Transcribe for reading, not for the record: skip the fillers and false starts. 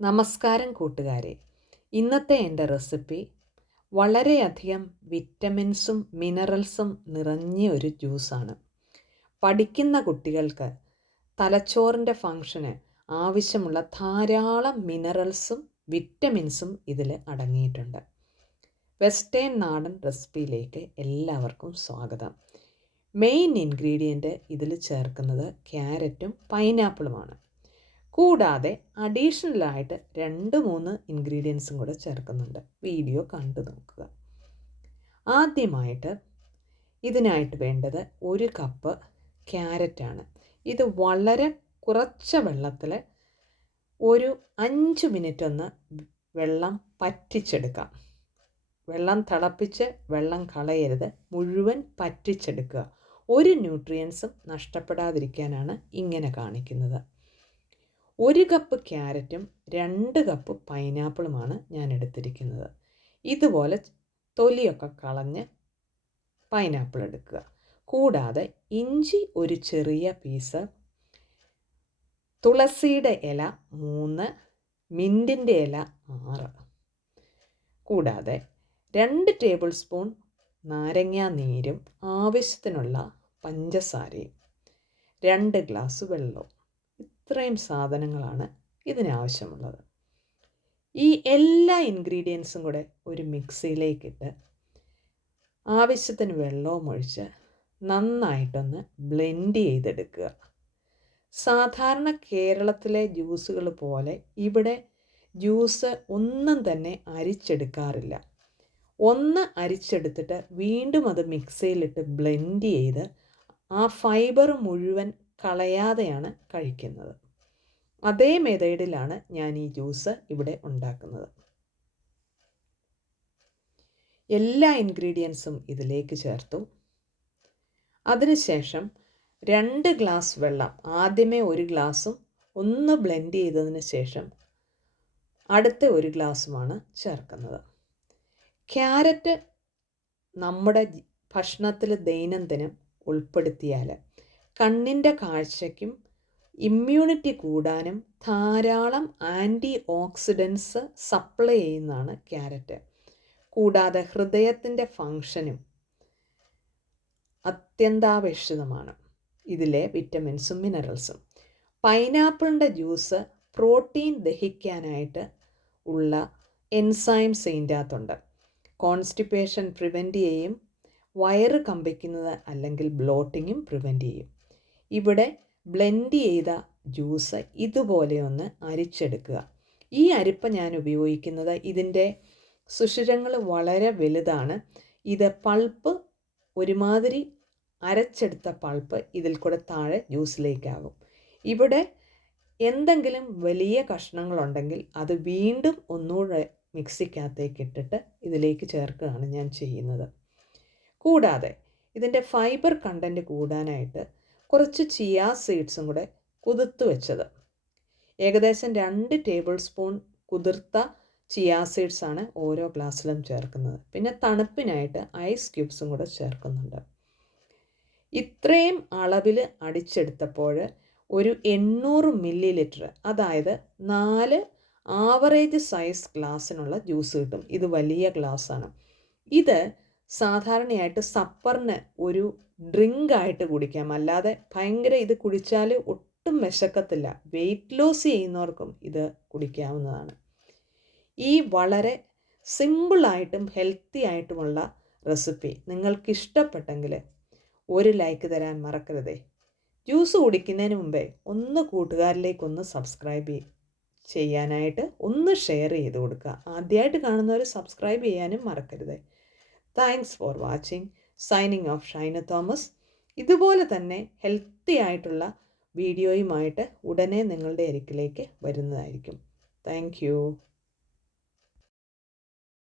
നമസ്കാരം കൂട്ടുകാരെ. ഇന്നത്തെ എൻ്റെ റെസിപ്പി വളരെയധികം വിറ്റമിൻസും മിനറൽസും നിറഞ്ഞ ഒരു ജ്യൂസാണ്. പഠിക്കുന്ന കുട്ടികൾക്ക് തലച്ചോറിൻ്റെ ഫങ്ഷന് ആവശ്യമുള്ള ധാരാളം മിനറൽസും വിറ്റമിൻസും ഇതിൽ അടങ്ങിയിട്ടുണ്ട്. വെസ്റ്റേൺ നാടൻ റെസിപ്പിയിലേക്ക് എല്ലാവർക്കും സ്വാഗതം. മെയിൻ ഇൻഗ്രീഡിയൻറ്റ് ഇതിൽ ചേർക്കുന്നത് ക്യാരറ്റും പൈനാപ്പിളുമാണ്. കൂടാതെ അഡീഷണലായിട്ട് 2-3 ഇൻഗ്രീഡിയൻസും കൂടെ ചേർക്കുന്നുണ്ട്. വീഡിയോ കണ്ടു നോക്കുക. ആദ്യമായിട്ട് ഇതിനായിട്ട് വേണ്ടത് 1 കപ്പ് ക്യാരറ്റാണ്. ഇത് വളരെ കുറച്ച വെള്ളത്തിൽ ഒരു 5 മിനിറ്റ് ഒന്ന് വെള്ളം പറ്റിച്ചെടുക്കാം. വെള്ളം തിളപ്പിച്ച് വെള്ളം കളയരുത്, മുഴുവൻ പറ്റിച്ചെടുക്കുക. ഒരു ന്യൂട്രിയൻസും നഷ്ടപ്പെടാതിരിക്കാനാണ് ഇങ്ങനെ കാണിക്കുന്നത്. 1 കപ്പ് ക്യാരറ്റും 2 കപ്പ് പൈനാപ്പിളുമാണ് ഞാൻ എടുത്തിരിക്കുന്നത്. ഇതുപോലെ തൊലിയൊക്കെ കളഞ്ഞ് പൈനാപ്പിൾ എടുക്കുക. കൂടാതെ ഇഞ്ചി ഒരു ചെറിയ പീസ്, തുളസിയുടെ ഇല 3, മിൻറ്റിൻ്റെ ഇല 6, കൂടാതെ 2 ടേബിൾ സ്പൂൺ നാരങ്ങാ നീരും ആവശ്യത്തിനുള്ള പഞ്ചസാരയും 2 ഗ്ലാസ് വെള്ളവും. ഇത്രയും സാധനങ്ങളാണ് ഇതിനാവശ്യമുള്ളത്. ഈ എല്ലാ ഇൻഗ്രീഡിയൻസും കൂടെ ഒരു മിക്സിയിലേക്കിട്ട് ആവശ്യത്തിന് വെള്ളവും ഒഴിച്ച് നന്നായിട്ടൊന്ന് ബ്ലെൻഡ് ചെയ്തെടുക്കുക. സാധാരണ കേരളത്തിലെ ജ്യൂസുകൾ പോലെ ഇവിടെ ജ്യൂസ് ഒന്നും തന്നെ അരിച്ചെടുക്കാറില്ല. ഒന്ന് അരിച്ചെടുത്തിട്ട് വീണ്ടും അത് മിക്സിയിലിട്ട് ബ്ലെൻഡ് ചെയ്ത് ആ ഫൈബർ മുഴുവൻ കളയാതെയാണ് കഴിക്കുന്നത്. അതേ മെത്തേഡിലാണ് ഞാൻ ഈ ജ്യൂസ് ഇവിടെ ഉണ്ടാക്കുന്നത്. എല്ലാ ഇൻഗ്രീഡിയൻസും ഇതിലേക്ക് ചേർത്തു. അതിനുശേഷം 2 ഗ്ലാസ് വെള്ളം, ആദ്യമേ 1 ഗ്ലാസും ഒന്ന് ബ്ലെൻഡ് ചെയ്തതിന് ശേഷം അടുത്ത 1 ഗ്ലാസുമാണ് ചേർക്കുന്നത്. ക്യാരറ്റ് നമ്മുടെ ഭക്ഷണത്തിൽ ദൈനംദിനം ഉൾപ്പെടുത്തിയാൽ കണ്ണിൻ്റെ കാഴ്ചയ്ക്കും ഇമ്മ്യൂണിറ്റി കൂടാനും ധാരാളം ആൻറ്റി ഓക്സിഡൻസ് സപ്ലൈ ചെയ്യുന്നതാണ് ക്യാരറ്റ്. കൂടാതെ ഹൃദയത്തിൻ്റെ ഫങ്ഷനും അത്യന്താപേക്ഷിതമാണ് ഇതിലെ വിറ്റമിൻസും മിനറൽസും. പൈനാപ്പിളിൻ്റെ ജ്യൂസ് പ്രോട്ടീൻ ദഹിക്കാനായിട്ട് ഉള്ള എൻസൈംസ് ഇതിൻ്റെ അകത്തുണ്ട്. കോൺസ്റ്റിപ്പേഷൻ പ്രിവെൻറ്റ് ചെയ്യും, വയറ് കമ്പിക്കുന്നത് അല്ലെങ്കിൽ ബ്ലോട്ടിങ്ങും പ്രിവെൻറ്റ് ചെയ്യും. ഇവിടെ ബ്ലെൻഡ് ചെയ്ത ജ്യൂസ് ഇതുപോലെ ഒന്ന് അരിച്ചെടുക്കുക. ഈ അരിപ്പ ഞാൻ ഉപയോഗിക്കുന്നത് ഇതിൻ്റെ സുഷിരങ്ങൾ വളരെ വലുതാണ്. ഇത് പൾപ്പ് ഒരുമാതിരി അരച്ചെടുത്ത പൾപ്പ് ഇതിൽ കൂടെ താഴെ ജ്യൂസിലേക്കാകും. ഇവിടെ എന്തെങ്കിലും വലിയ കഷ്ണങ്ങളുണ്ടെങ്കിൽ അത് വീണ്ടും ഒന്നുകൂടെ മിക്സിക്കകത്തേക്ക് ഇട്ടിട്ട് ഇതിലേക്ക് ചേർക്കുകയാണ് ഞാൻ ചെയ്യുന്നത്. കൂടാതെ ഇതിൻ്റെ ഫൈബർ കണ്ടൻറ്റ് കൂടാനായിട്ട് കുറച്ച് ചിയാ സീഡ്സും കൂടെ കുതിർത്ത് വെച്ചത്, ഏകദേശം 2 ടേബിൾ സ്പൂൺ കുതിർത്ത ചിയാ സീഡ്സാണ് ഓരോ ഗ്ലാസ്സിലും ചേർക്കുന്നത്. പിന്നെ തണുപ്പിനായിട്ട് ഐസ് ക്യൂബ്സും കൂടെ ചേർക്കുന്നുണ്ട്. ഇത്രയും അളവിൽ അടിച്ചെടുത്തപ്പോൾ ഒരു 800 മില്ലി ലിറ്റർ, അതായത് 4 ആവറേജ് സൈസ് ഗ്ലാസ്സിനുള്ള ജ്യൂസ് കിട്ടും. ഇത് വലിയ ഗ്ലാസ്സാണ്. ഇത് സാധാരണയായിട്ട് സപ്പറിന് ഒരു ഡ്രിങ്ക് ആയിട്ട് കുടിക്കാം. അല്ലാതെ ഭയങ്കര ഇത് കുടിച്ചാൽ ഒട്ടും വിശക്കത്തില്ല. വെയിറ്റ് ലോസ് ചെയ്യുന്നവർക്കും ഇത് കുടിക്കാവുന്നതാണ്. ഈ വളരെ സിമ്പിളായിട്ടും ഹെൽത്തി ആയിട്ടുമുള്ള റെസിപ്പി നിങ്ങൾക്കിഷ്ടപ്പെട്ടെങ്കിൽ ഒരു ലൈക്ക് തരാൻ മറക്കരുതേ. ജ്യൂസ് കുടിക്കുന്നതിന് മുമ്പേ ഒന്ന് കൂട്ടുകാരിലേക്കൊന്ന് സബ്സ്ക്രൈബ് ചെയ്യാനായിട്ട് ഒന്ന് ഷെയർ ചെയ്ത് കൊടുക്കുക. ആദ്യമായിട്ട് കാണുന്നവർ സബ്സ്ക്രൈബ് ചെയ്യാനും മറക്കരുതേ. Thanks for watching. Signing off Shaina Thomas. ഇതുപോലെ തന്നെ ഹെൽത്തി ആയിട്ടുള്ള വീഡിയോയുമായിട്ട് ഉടനെ നിങ്ങളുടെ അരികിലേക്ക് വരുന്നതായിരിക്കും. Thank you.